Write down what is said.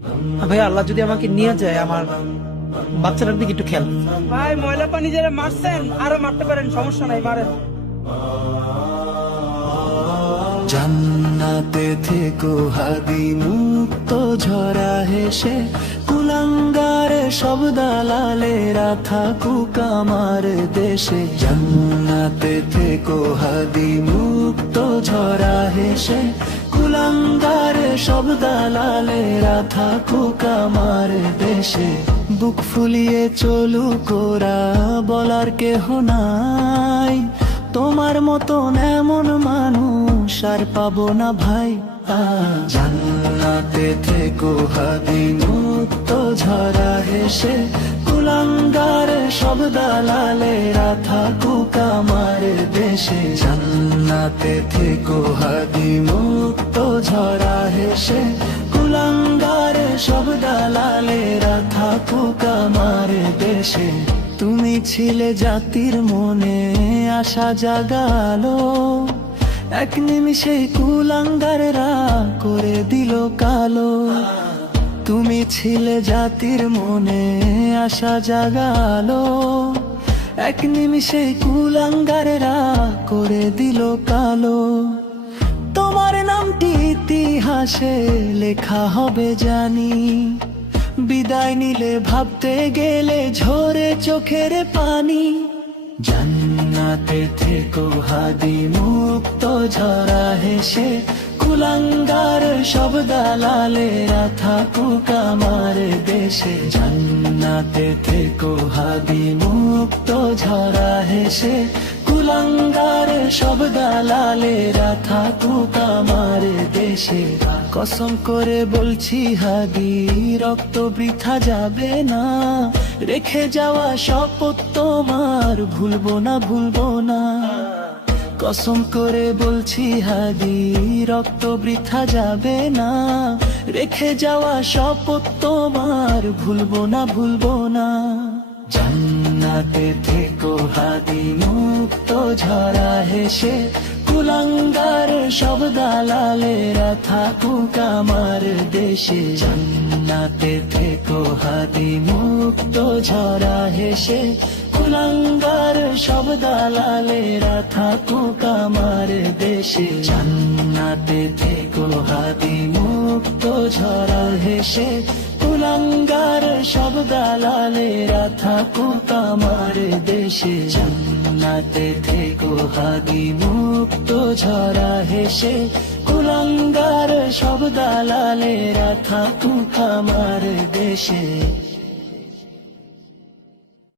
ভাই আল্লাহ যদি আমাকে নিয়ে যায়, আমার বাচ্চাটার দিকে একটু খেয়াল। ভাই ময়লা পানি যারা মারছেন আরো মারতে পারেন, সমস্যা নাই, মারেন। জান্নাতে থেকো হাদি মুক্ত ঝরা হেসে, কুলাঙ্গারে সব দালালেরা থাকুক আমার দেশে। জান্নাতে থেকো হাদি মুক্ত ঝরা হেসে, কুলাঙ্গারে সব দালালেরা থাকুক আমার দেশে। বুক ফুলিয়ে চলুক ওরা, বলার কেহ নাই, তোমার মতন এমন মানুষ আর পাবো না ভাই। জান্নাতে থেকো হাদি মুক্ত ঝরা হেসে, কুলাঙ্গার সব দালালেরা থাকুক আমার দেশে। জান্নাতে থেকো হাদি মুক্ত ঝরা হেসে, কুলাঙ্গার সব দালালেরা থাকুক আমার দেশে। তুমি ছিলে জাতির মনে আশা জাগালো, এক নিমিষে কুলাঙ্গাররা করে দিল কালো। তুমি ছিলে জাতির মনে আশা জাগালো, এক নিমিষে কুলাঙ্গাররা করে দিল কালো। তোমার নামটি ইতিহাসে লেখা হবে জানি, বিদায় নিলে ভাবতে গেলে ঝরে চোখের পানি। জান্নাতে থেকো হাদি মুক্ত ঝরা হেসে, কুলাঙ্গার সব দালালেরা থাকুক আমার দেশে। জান্নাতে থেকো হাদি মুক্ত ঝরা হেসে, কুলাঙ্গার সব দালালেরা থাকুক আমার দেশে। কসম করে বলছি হাদি, রক্ত বৃথা যাবে না, রেখে যাওয়া শপথ তোমার ভুলবো না ভুলবো না। কসম করে বলছি হাদি, রক্ত বৃথা যাবে না, রেখে যাওয়া শপথ তোমার ভুলবো না ভুলবো না। জান্নাতে থেকো হাদি মুক্ত ঝরা হেসে, কুলাঙ্গার সব দালালেরা থাকুক আমার দেশে। জান্নাতে থেকো হাদি মুক্ত ঝরা হেসে, কুলাঙ্গার সব দালালেরা থাকুক আমার দেশে। জান্নাতে থেকো হাদি মুক্ত ঝরা হেসে, কুলাঙ্গার সব দালালেরা থাকুক আমার দেশে। জান্নাতে থেকো হাদি মুক্ত ঝরা হেসে, কুলাঙ্গার সব দালালেরা থাকুক আমার দেশে।